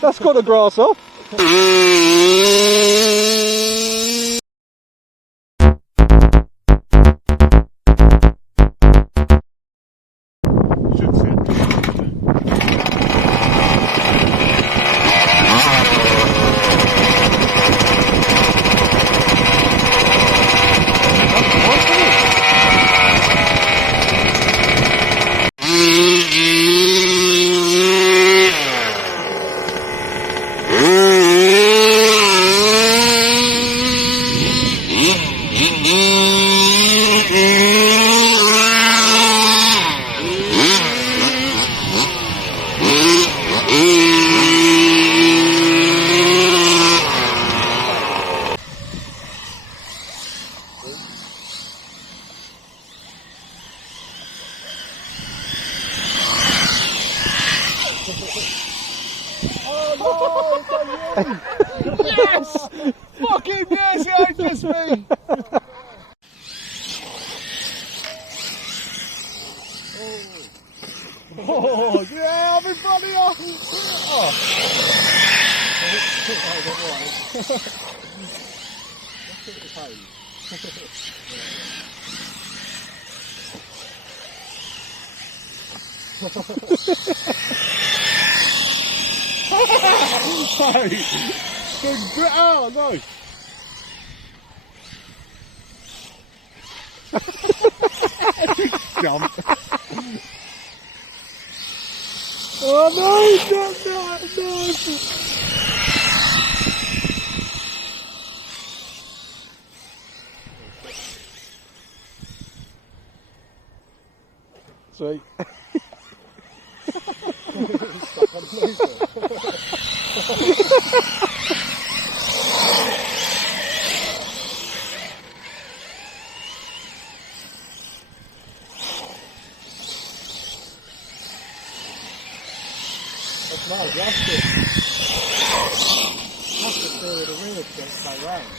That's got the grass off. Yes! Fucking yes, it ain't just me! Oh, yeah, I've been bloody off! Oh. Oh no! Jump! Oh no! No! Sweet. That's nice, that's good. Have to deal with the rear to stay round.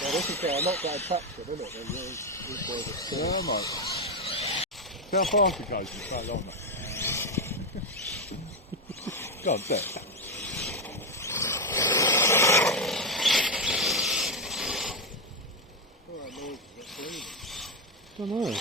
Well, this is not got a traction, isn't it? These boys are still. Yeah, mate. How far I could go from so long, mate? God, bet. I don't know.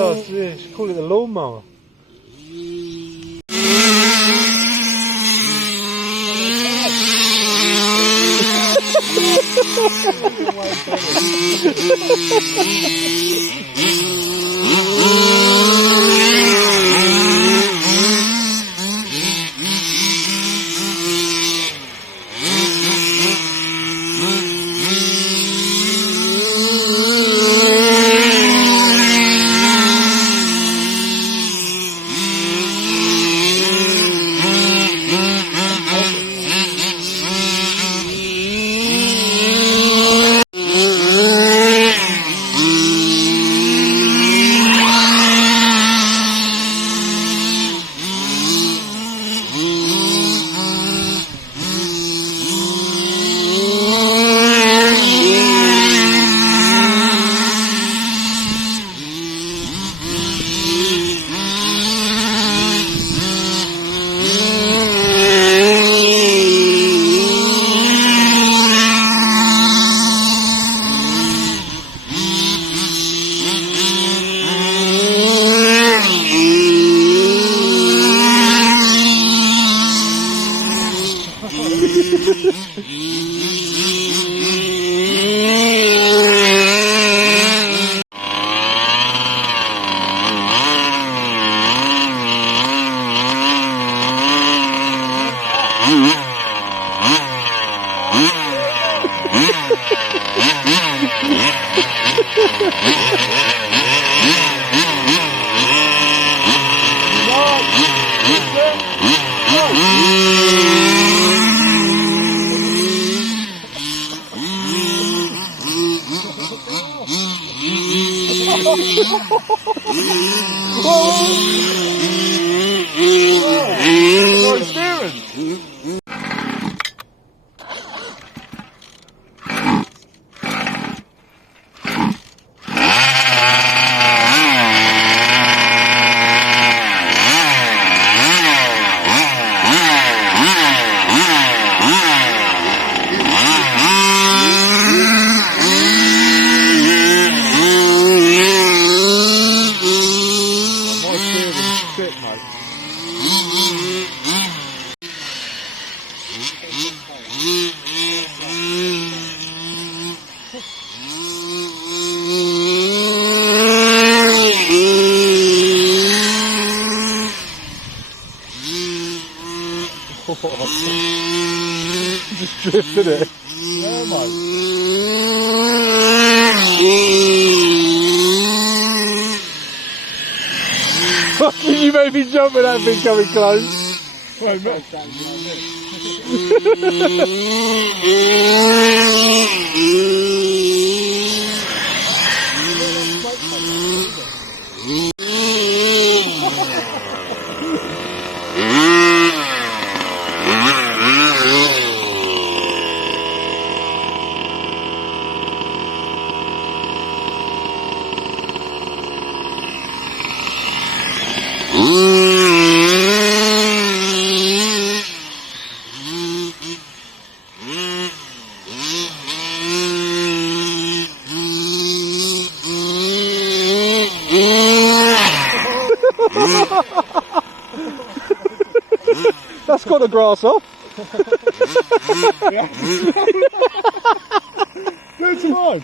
Oh, sheesh, call it the lawnmower. Nice steering. Shit, mate. Just drifted it. Yeah, mate. Fucking, you made me jump with that thing coming close. Wait, mate. That's got the grass off. That's fine.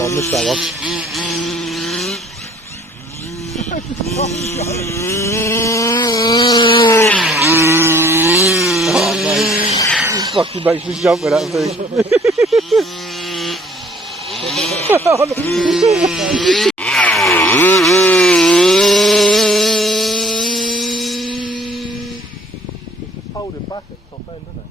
I missed that one. Oh, mate. This fucking makes me jump with that thing. Just hold it back at top end, isn't it?